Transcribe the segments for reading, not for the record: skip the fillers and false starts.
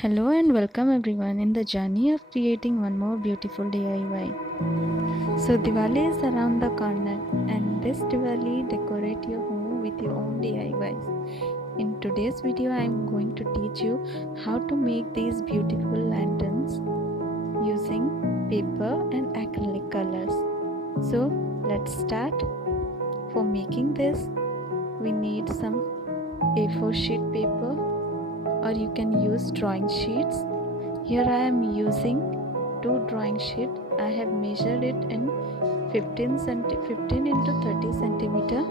Hello and welcome everyone in the journey of creating one more beautiful DIY. So Diwali is around the corner and this Diwali decorate your home with your own DIYs. In today's video I am going to teach you how to make these beautiful lanterns using paper and acrylic colors. So let's start. For making this we need some A4 sheet paper, or you can use drawing sheets. Here I am using 2 drawing sheet. I have measured it in 15 into 30 centimeter.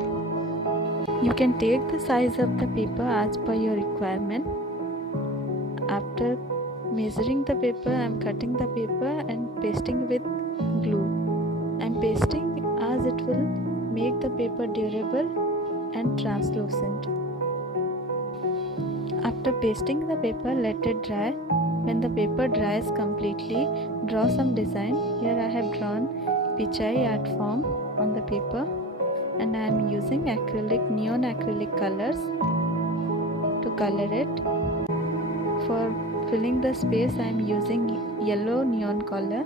You can take the size of the paper as per your requirement. After measuring the paper, I am cutting the paper and pasting with glue. I am pasting as it will make the paper durable and translucent. After pasting the paper, let it dry. When the paper dries completely, draw some design. Here I have drawn pichai art form on the paper, and I am using neon acrylic colors to color it. For filling the space, I am using yellow neon color.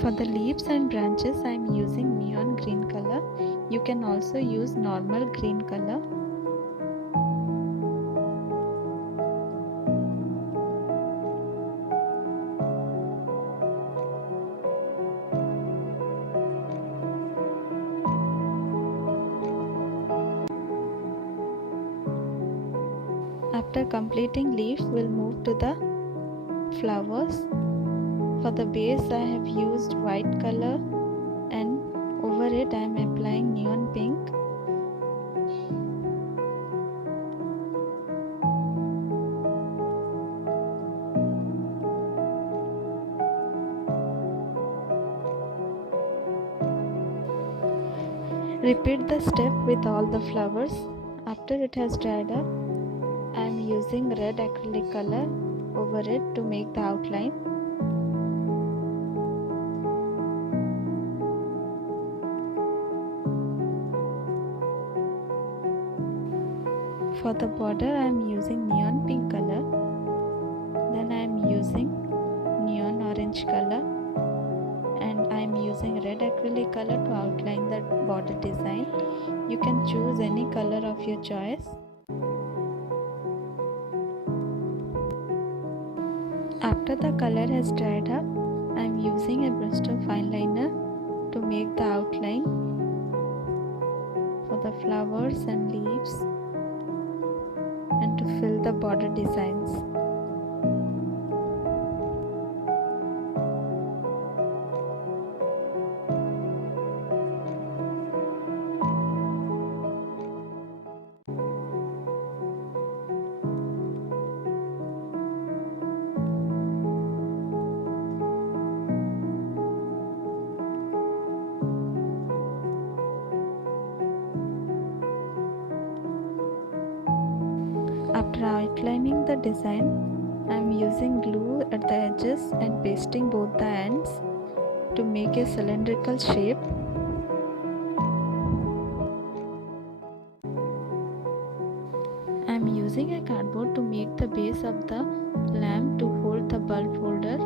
For the leaves and branches, I am using neon green color. You can also use normal green color. After completing leaf, we'll move to the flowers. For the base, I have used white color and over it I am applying neon pink. Repeat the step with all the flowers. After it has dried up, I am using red acrylic color over it to make the outline. For the border, I am using neon pink color. Then I am using neon orange color, and I am using red acrylic color to outline the border design. You can choose any color of your choice. After the color has dried up, I am using a Bristol fine liner to make the outline for the flowers and leaves and to fill the border designs. After outlining the design, I am using glue at the edges and pasting both the ends to make a cylindrical shape. I am using a cardboard to make the base of the lamp to hold the bulb holder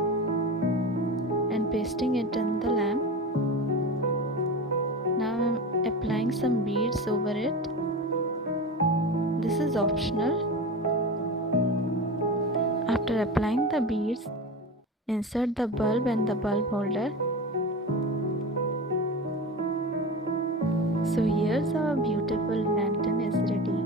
and pasting it in the lamp. Now I am applying some beads over it. This is optional. After applying the beads, insert the bulb and the bulb holder. So here's our beautiful lantern is ready.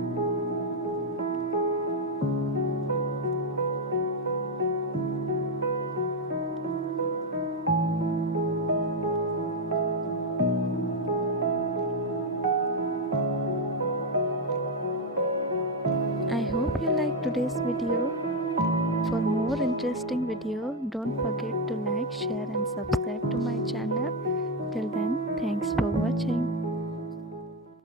I hope you liked today's video. For more interesting video, don't forget to like, share and subscribe to my channel. Till then, thanks for watching.